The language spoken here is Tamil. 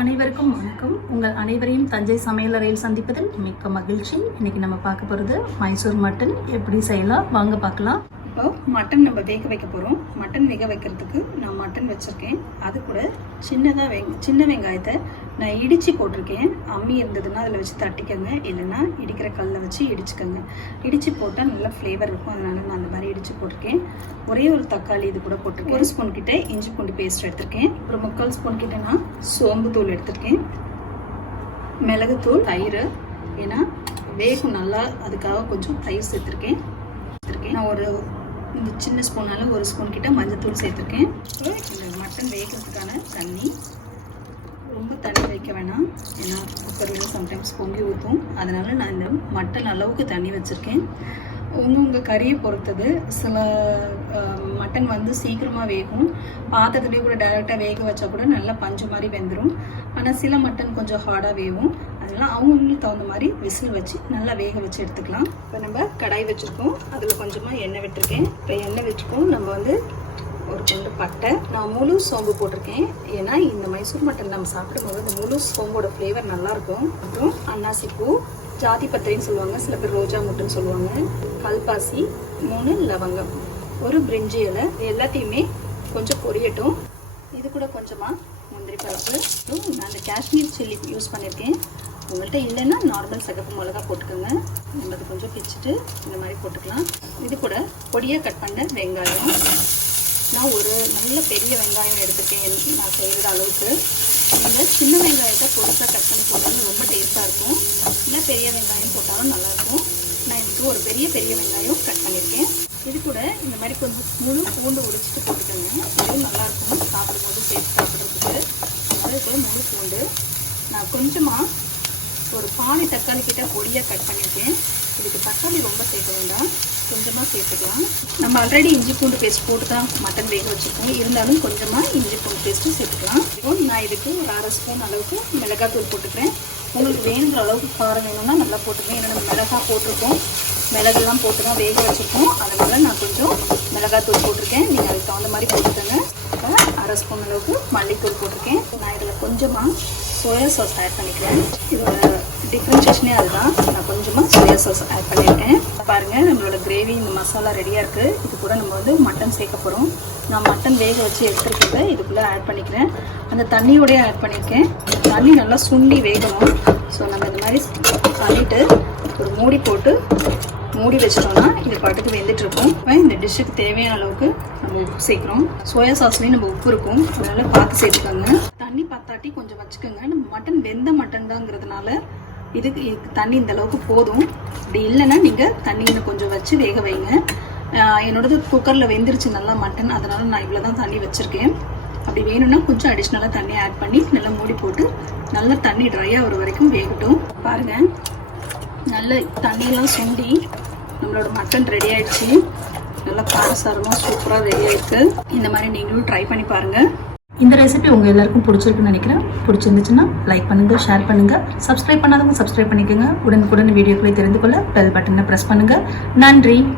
அனைவருக்கும் வணக்கம். உங்கள் அனைவரையும் தஞ்சை சமையலறையில் சந்திப்பதில் மிக்க மகிழ்ச்சி. இன்னைக்கு நம்ம பார்க்க போகிறது மைசூர் மட்டன் எப்படி செய்யலாம் வாங்க பார்க்கலாம். இப்போ மட்டன் நம்ம வேக வைக்க போகிறோம். மட்டன் வேக வைக்கிறதுக்கு நான் மட்டன் வச்சுருக்கேன். அது கூட சின்ன வெங்காயத்தை நான் இடித்து போட்டிருக்கேன். அம்மி இருந்ததுன்னா அதில் வச்சு தட்டிக்கங்க, இல்லைன்னா இடிக்கிற கல்லில் வச்சு இடிச்சுக்கோங்க. இடித்து போட்டால் நல்லா ஃப்ளேவர் இருக்கும், அதனால நான் அந்த மாதிரி இடித்து போட்டிருக்கேன். ஒரே ஒரு தக்காளி இது கூட போட்டிருக்கேன். 1 ஸ்பூன் கிட்ட இஞ்சி பூண்டு பேஸ்ட் எடுத்திருக்கேன். ஒரு 3/4 ஸ்பூன் கிட்ட நான் சோம்பு தூள் எடுத்திருக்கேன். மிளகுத்தூள், தயிர், ஏன்னா வேகும் நல்லா, அதுக்காக கொஞ்சம் தயிர் சேர்த்துருக்கேன். நான் ஒரு இந்த சின்ன ஸ்பூனால 1 ஸ்பூன் கிட்ட மஞ்சத்தூள் சேர்த்துருக்கேன். இந்த மட்டன் வேகிறதுக்கான தண்ணி, ரொம்ப தண்ணி வைக்க வேணாம், ஏன்னா குக்கரில் சம்டைம்ஸ் பொங்கி ஊற்றும். அதனால் நான் இந்த மட்டன் அளவுக்கு தண்ணி வச்சுருக்கேன். உங்கள் கறியை பொறுத்தது. சில மட்டன் சீக்கிரமாக வேகும், பாத்திரத்துலேயே கூட டைரெக்டாக வேக வச்சா கூட நல்லா பஞ்சு மாதிரி வெந்துடும். ஆனால் சில மட்டன் கொஞ்சம் ஹார்டாக வேகும். அதெல்லாம் அவங்களுக்கு தகுந்த மாதிரி விசில் வச்சு நல்லா வேக வச்சு எடுத்துக்கலாம். இப்போ நம்ம கடாய் வச்சுருக்கோம், அதில் கொஞ்சமாக எண்ணெய் விட்டுருக்கேன். இப்போ எண்ணெய் வச்சுருக்கோம். நம்ம ஒரு துண்டு பட்டை, நான் முழு சோம்பு போட்டிருக்கேன். ஏன்னா இந்த மைசூர் மட்டன் நம்ம சாப்பிடும்போது இந்த முழு சோம்போட ஃப்ளேவர் நல்லாயிருக்கும். அப்புறம் அன்னாசிப்பூ, ஜாதி பத்திரின்னு சொல்லுவாங்க, சில பேர் ரோஜா முட்டுன்னு சொல்லுவாங்க, கல்பாசி, 3 லவங்கம், ஒரு பிரிஞ்சி இலை. எல்லாத்தையுமே கொஞ்சம் பொரியட்டும். இது கூட கொஞ்சமாக முந்திரி பருப்பு. நான் அந்த காஷ்மீர் சில்லி யூஸ் பண்ணியிருக்கேன். உங்கள்கிட்ட இல்லைன்னா நார்மல் சிகப்பு மிளகா போட்டுக்கோங்க. நம்ம அது கொஞ்சம் பிச்சுட்டு இந்த மாதிரி போட்டுக்கலாம். இது கூட பொடியாக கட் பண்ண வெங்காயம். நான் ஒரு நல்ல பெரிய வெங்காயம் எடுத்துருக்கேன் நான் செய்கிற அளவுக்கு. நீங்கள் சின்ன வெங்காயத்தை பொடிசாக கட் பண்ணி போட்டாலும் ரொம்ப டேஸ்ட்டாக இருக்கும், இல்லை பெரிய வெங்காயம் போட்டாலும் நல்லாயிருக்கும். நான் இதுக்கு ஒரு பெரிய வெங்காயம் கட் பண்ணியிருக்கேன். இது கூட இந்த மாதிரி கொஞ்சம் முழு பூண்டு உடைச்சிட்டு போட்டுக்கோங்க. இதுவும் நல்லாயிருக்கும் சாப்பிடும்போது, சேர்த்து சாப்பிட்றதுக்கு. அதுக்கு முழு பூண்டு நான் கொஞ்சமாக ஒரு பாதி தக்காளி கிட்ட பொடியாக கட் பண்ணியிருக்கேன். இதுக்கு தக்காளி ரொம்ப சேர்க்க வேண்டாம், கொஞ்சமாக சேர்த்துக்கலாம். நம்ம ஆல்ரெடி இஞ்சி பூண்டு பேஸ்ட் போட்டு தான் மட்டன் வேக வச்சுருக்கோம், இருந்தாலும் கொஞ்சமாக இஞ்சி பூண்டு பேஸ்ட்டும் சேர்த்துக்கலாம். இப்போ நான் இதுக்கு ஒரு 1/2 ஸ்பூன் அளவுக்கு மிளகாத்தூள் போட்டுக்கிறேன். உங்களுக்கு வேணுங்கிற அளவுக்கு காரம் வேணும்னா நல்லா போட்டுக்கிறேன். ஏன்னா நம்ம மிளகாய் போட்டிருக்கோம், மிளகெல்லாம் போட்டு தான் வேக வச்சுருக்கோம். அதனால் நான் கொஞ்சம் மிளகாத்தூள் போட்டிருக்கேன். நீங்கள் அதுக்கு தகுந்த மாதிரி போட்டுக்கோங்க. இப்போ 1/2 ஸ்பூன் அளவுக்கு மல்லித்தூள் போட்டிருக்கேன். நான் இதில் கொஞ்சமாக சோயா சாஸ் ஆட் பண்ணிக்கிறேன். இதோட டிஃப்ரென்ஷியேஷனே அதுதான். நான் கொஞ்சமாக சோயா சாஸ் ஆட் பண்ணியிருக்கேன். பாருங்கள், நம்மளோட கிரேவி, இந்த மசாலா ரெடியாக இருக்குது. இது கூட நம்ம மட்டன் சேர்க்க போகிறோம். நான் மட்டன் வேக வச்சு எடுத்துருக்கிறத இதுக்குள்ளே ஆட் பண்ணிக்கிறேன். அந்த தண்ணியோடய ஆட் பண்ணியிருக்கேன். தண்ணி நல்லா சுண்டி வேகணும். ஸோ நம்ம இந்த மாதிரி பண்ணிவிட்டு ஒரு மூடி போட்டு மூடி வச்சிட்டோம்னா இது பாட்டுக்கு வெந்துட்டுருக்கும். இந்த டிஷ்ஷுக்கு தேவையான அளவுக்கு நம்ம உப்பு சேர்க்குறோம். சோயா சாஸ்லேயும் நம்ம உப்பு இருக்கும், அதனால் பார்த்து சேர்த்துக்கோங்க. தண்ணி பத்தாட்டி கொஞ்சம் வச்சுக்கோங்க. நம்ம மட்டன் வெந்த மட்டன் தாங்கிறதுனால இதுக்கு தண்ணி இந்த அளவுக்கு போதும். அப்படி இல்லைன்னா நீங்கள் தண்ணி இன்னும் கொஞ்சம் வச்சு வேக வைங்க. என்னோடது குக்கரில் வெந்துருச்சு நல்லா மட்டன், அதனால் நான் இவ்வளோ தான் தண்ணி வச்சுருக்கேன். அப்படி வேணும்னா கொஞ்சம் அடிஷ்னலாக தண்ணி ஆட் பண்ணி நல்லா மூடி போட்டு நல்லா தண்ணி ட்ரை ஆகிற வரைக்கும் வேகட்டும். பாருங்கள், நல்ல தண்ணியெல்லாம் சுண்டி நம்மளோட மட்டன் ரெடி ஆகிடுச்சு. நல்லா காரசாரமாக சூப்பராக ரெடி ஆகிருக்கு. இந்த மாதிரி நீங்களும் ட்ரை பண்ணி பாருங்கள். இந்த ரெசிபி உங்கள் எல்லாருக்கும் பிடிச்சிருக்குன்னு நினைக்கிறேன். பிடிச்சிருந்துச்சுன்னா லைக் பண்ணுங்கள், ஷேர் பண்ணுங்கள். சப்ஸ்கிரைப் பண்ணாதவங்க சப்ஸ்கிரைப் பண்ணிக்கோங்க. உடனுக்குடன் வீடியோக்களை தெரிந்து கொள்ள பெல் பட்டனை ப்ரெஸ் பண்ணுங்கள். நன்றி.